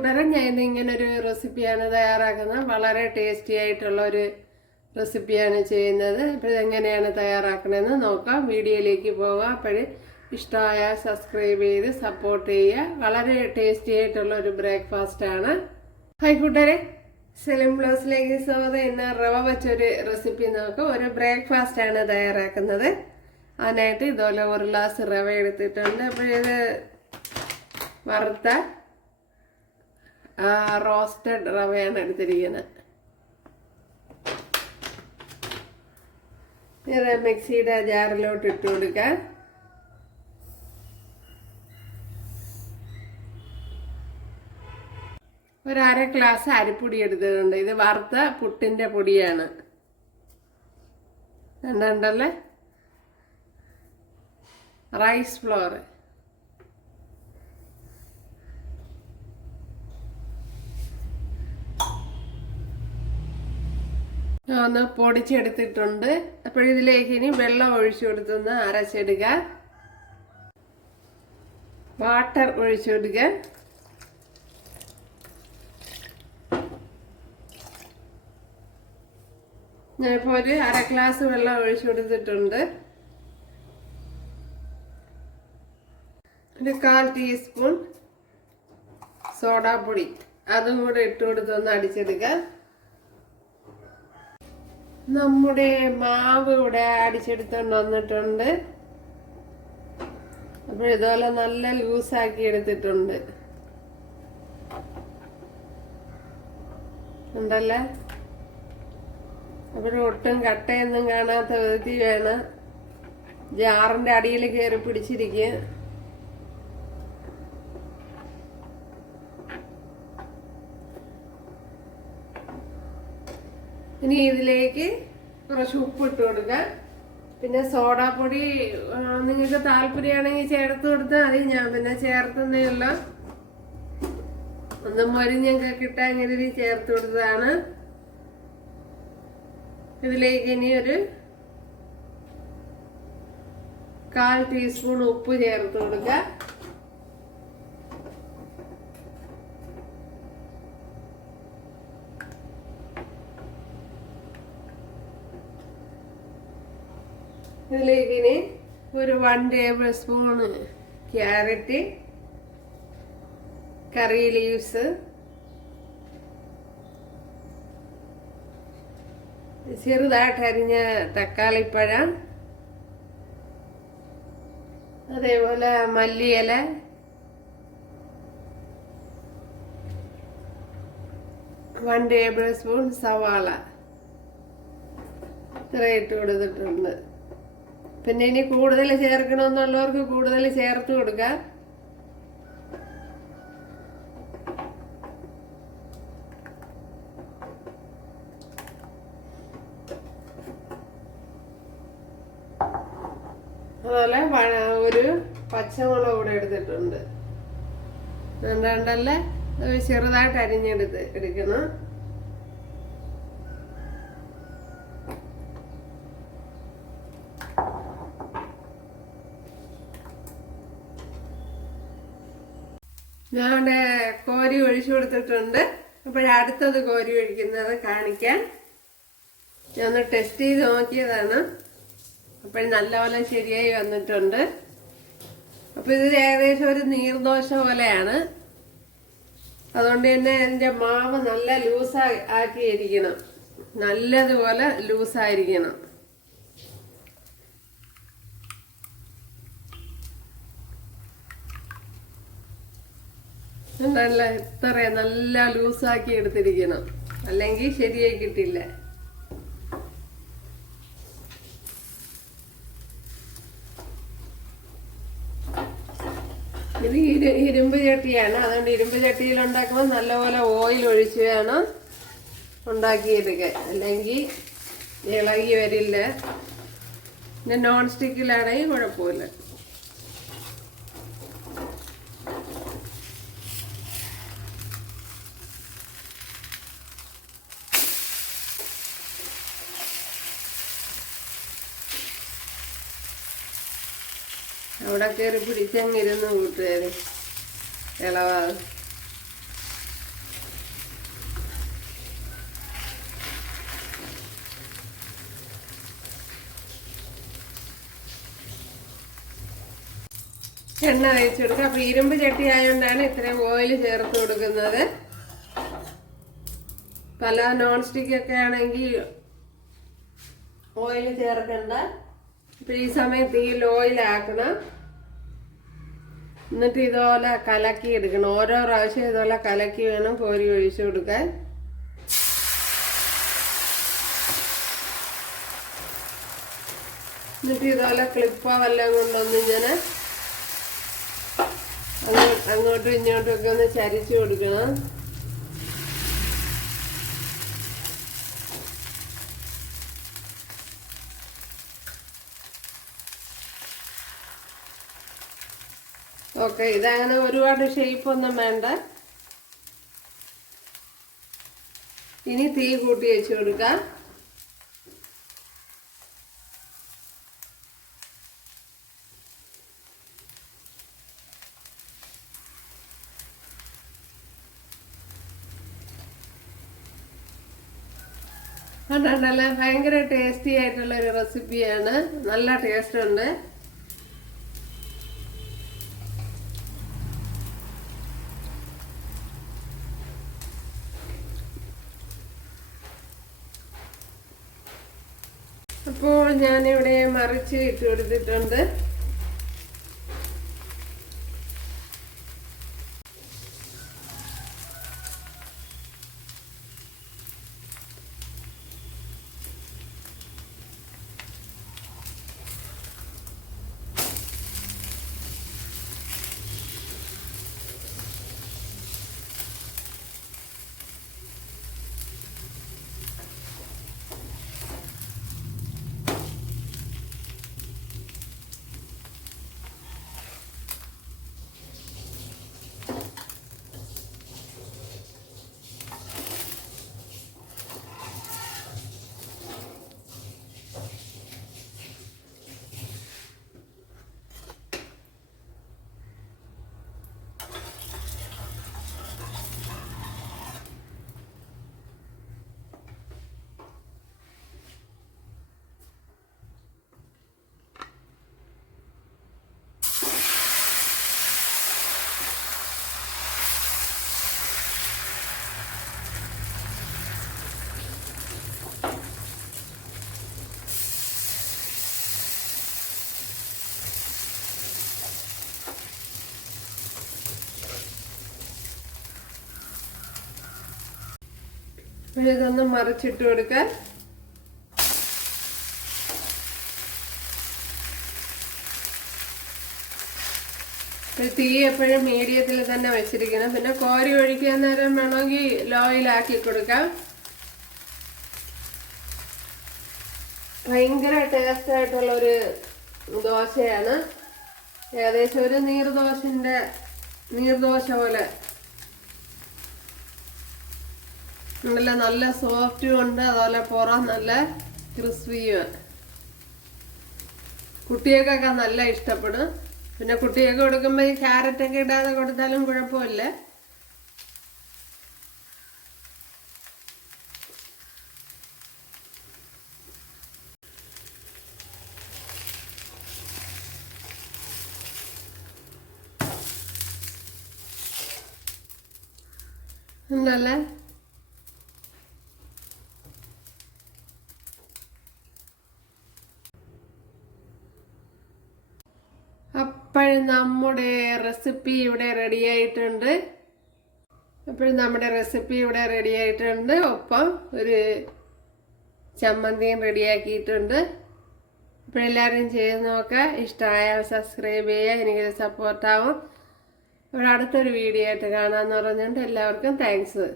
കൂട്ടുകാരെ, ഞാൻ ഇങ്ങനൊരു റെസിപ്പിയാണ് തയ്യാറാക്കുന്നത്. വളരെ ടേസ്റ്റി ആയിട്ടുള്ള ഒരു റെസിപ്പിയാണ് ചെയ്യുന്നത്. അപ്പോൾ ഇതെങ്ങനെയാണ് തയ്യാറാക്കണമെന്ന് നോക്കാം. വീഡിയോയിലേക്ക് പോകാം. അപ്പോഴേ ഇഷ്ടമായ സബ്സ്ക്രൈബ് ചെയ്ത് സപ്പോർട്ട് ചെയ്യുക. വളരെ ടേസ്റ്റി ആയിട്ടുള്ള ഒരു ബ്രേക്ക്ഫാസ്റ്റാണ്. ഹായ് കൂട്ടുകാരെ, സെലിം ബ്ലോസിലേക്ക് സ്വാഗതം. ഇന്ന് റവ വെച്ചൊരു റെസിപ്പി നോക്കാം. ഒരു ബ്രേക്ക്ഫാസ്റ്റാണ് തയ്യാറാക്കുന്നത്. അതിനായിട്ട് ഇതുപോലെ ഒരു ഗ്ലാസ് റവ എടുത്തിട്ടുണ്ട്. അപ്പോഴിത് വറുത്ത റോസ്റ്റഡ് റവയാണ് എടുത്തിരിക്കുന്നത്. ഇത് മിക്സിയുടെ ജാറിലോട്ട് ഇട്ട് കൊടുക്കാം. ഒരു അര ഗ്ലാസ് അരിപ്പൊടി എടുത്തിട്ടുണ്ട്. ഇത് വറുത്ത പുട്ടിൻ്റെ പൊടിയാണ്. ഉണ്ടല്ലേ, റൈസ് ഫ്ലോർ. ഒന്ന് പൊടിച്ചെടുത്തിട്ടുണ്ട്. അപ്പോഴിതിലേക്ക് ഇനി വെള്ളം ഒഴിച്ചു കൊടുത്തൊന്ന് അരച്ചെടുക്കുക. വാട്ടർ ഒഴിച്ചു കൊടുക്കുക. ഞാനിപ്പോൾ ഒരു അര ഗ്ലാസ് വെള്ളം ഒഴിച്ചു കൊടുത്തിട്ടുണ്ട്. ഒരു 1/4 ടീസ്പൂൺ സോഡാപ്പൊടി അതും കൂടെ ഇട്ട് കൊടുത്തൊന്ന് അടിച്ചെടുക്കുക. നമ്മുടെ മാവ് ഇവിടെ അടിച്ചെടുത്തോണ്ട് വന്നിട്ടുണ്ട്. അപ്പോൾ ഇതുപോലെ നല്ല ലൂസാക്കി എടുത്തിട്ടുണ്ട്. ഉണ്ടല്ലേ, അപ്പോൾ ഒട്ടും കട്ടയൊന്നും കാണാത്ത വിധത്തിൽ വേണം. ജാറിന്റെ അടിയിൽ കയറി പിടിച്ചിരിക്കുക. ഇനി ഇതിലേക്ക് കുറച്ച് ഉപ്പ് ഇട്ട് കൊടുക്കുക. പിന്നെ സോഡാപ്പൊടി നിങ്ങൾക്ക് താല്പര്യമാണെങ്കിൽ ചേർത്ത് കൊടുത്താൽ മതി. ഞാൻ പിന്നെ ചേർത്തന്നേ ഉള്ള ഒന്ന് മൊരിഞ്ഞൊക്കെ കിട്ടാൻ ഇങ്ങനെ ചേർത്ത് കൊടുത്തതാണ്. ഇതിലേക്ക് ഇനി ഒരു 1/4 ടീസ്പൂൺ ഉപ്പ് ചേർത്ത് കൊടുക്കുക. ഇതിലേക്ക് ഇനി ഒരു 1 ടേബിൾ സ്പൂണ് ക്യാരറ്റ്, കറി ലീവ്സ്, ചെറുതായിട്ട് അരിഞ്ഞ തക്കാളിപ്പഴം, അതേപോലെ മല്ലിയില, വൺ ടേബിൾ സ്പൂൺ സവാള ഇത്ര ഇട്ട് കൊടുത്തിട്ടുണ്ട്. പിന്നെ ഇനി കൂടുതൽ ചേർക്കണമെന്നുള്ളവർക്ക് കൂടുതൽ ചേർത്ത് കൊടുക്കാം. അതുപോലെ ഒരു പച്ചമുളക് കൂടെ എടുത്തിട്ടുണ്ട്. രണ്ടല്ലേ, ചെറുതായിട്ട് എടുക്കണം. ഞാൻ കോരി ഒഴിച്ചു കൊടുത്തിട്ടുണ്ട്. അപ്പോഴടുത്തത് കോരി ഒഴിക്കുന്നത് കാണിക്കാൻ. ഞാൻ ടെസ്റ്റ് ചെയ്ത് നോക്കിയതാണ്. അപ്പോൾ നല്ലപോലെ ശരിയായി വന്നിട്ടുണ്ട്. അപ്പോൾ ഇത് ഏകദേശം ഒരു നീർദോശ പോലെയാണ്. അതുകൊണ്ട് തന്നെ എൻ്റെ മാവ് നല്ല ലൂസാക്കിയിരിക്കണം. നല്ലതുപോലെ ലൂസായിരിക്കണം. നല്ല ഇത്ര നല്ല ലൂസാക്കി എടുത്തിരിക്കണം, അല്ലെങ്കിൽ ശരിയായി കിട്ടില്ല. ഇത് ഇരുമ്പ് ചട്ടിയാണ്. അതുകൊണ്ട് ഇരുമ്പ് ചട്ടിയിൽ ഉണ്ടാക്കുമ്പോൾ നല്ലപോലെ ഓയിൽ ഒഴിച്ച് വേണം ഉണ്ടാക്കിയെടുക്കാൻ, അല്ലെങ്കിൽ ഇളകി വരില്ല. പിന്നെ നോൺ സ്റ്റിക്കിലാണെങ്കിൽ കുഴപ്പമില്ല. അവിടെ കയറി പിടിച്ചങ്ങിരുന്ന് കൂട്ടുകാര് ഇളവാ. എണ്ണ തേച്ച് കൊടുക്കുക. അപ്പോൾ ഇരുമ്പ് ചട്ടി ആയതുകൊണ്ടാണ് ഇത്രയും ഓയിൽ ചേർത്ത് കൊടുക്കുന്നത്. പല നോൺ സ്റ്റിക്ക് ഒക്കെ ആണെങ്കിൽ ഓയിൽ ചേർക്കണ്ട. ഇപ്പം ഈ സമയത്ത് ഈ ഓയിലാക്കണം. എന്നിട്ട് ഇതുപോലെ കലക്കി എടുക്കണം. ഓരോ പ്രാവശ്യം ഇതുപോലെ കലക്കി വേണം കോരി ഒഴിച്ചു കൊടുക്കാൻ. എന്നിട്ട് ഇതുപോലെ ക്ലിപ്പോ വല്ലതും കൊണ്ടൊന്നിങ്ങനെ അങ്ങോട്ടും ഇങ്ങോട്ടും ഒക്കെ ഒന്ന് ചരിച്ചു കൊടുക്കണം. ഓക്കെ, ഇതങ്ങനെ ഒരുപാട് ഷേപ്പൊന്നും വേണ്ട. ഇനി തീ കൂട്ടി വെച്ച് കൊടുക്കാം. കണ്ടല്ല, ഭയങ്കര ടേസ്റ്റി ആയിട്ടുള്ള ഒരു റെസിപ്പിയാണ്. നല്ല ടേസ്റ്റ് ഉണ്ട്. അപ്പോൾ ഞാനിവിടെ മറിച്ച് ഇട്ട് കൊടുത്തിട്ടുണ്ട്. ഇതൊന്ന് മറിച്ചിട്ട് കൊടുക്കാൻ. തീ എപ്പോഴും മീഡിയത്തിൽ തന്നെ വെച്ചിരിക്കണം. പിന്നെ കോരി ഒഴിക്കാൻ നേരം വേണമെങ്കിൽ ലോയിലാക്കി കൊടുക്കാം. ഭയങ്കര ടേസ്റ്റ് ആയിട്ടുള്ളൊരു ദോശയാണ്. ഏകദേശം ഒരു നീർദോശ പോലെ നല്ല സോഫ്റ്റും ഉണ്ട്. അതുപോലെ പുറം നല്ല ക്രിസ്പിയും. കുട്ടികൾക്കൊക്കെ നല്ല ഇഷ്ടപ്പെടും. പിന്നെ കുട്ടികൾക്ക് കൊടുക്കുമ്പോൾ ഈ ക്യാരറ്റൊക്കെ ഇടാതെ കൊടുത്താലും കുഴപ്പമില്ല. ഉണ്ടല്ലേ? അപ്പോഴും നമ്മുടെ റെസിപ്പി ഇവിടെ റെഡി ആയിട്ടുണ്ട്. ഒപ്പം ഒരു ചമ്മന്തിയും റെഡിയാക്കിയിട്ടുണ്ട്. അപ്പോഴെല്ലാവരും ചെയ്ത് നോക്കുക. ഇഷ്ടമായാൽ സബ്സ്ക്രൈബ് ചെയ്യുക. എനിക്കൊരു സപ്പോർട്ടാവും. ഇവിടെ അടുത്തൊരു വീഡിയോ ആയിട്ട് കാണാമെന്ന് പറഞ്ഞുകൊണ്ട് എല്ലാവർക്കും താങ്ക്സ്.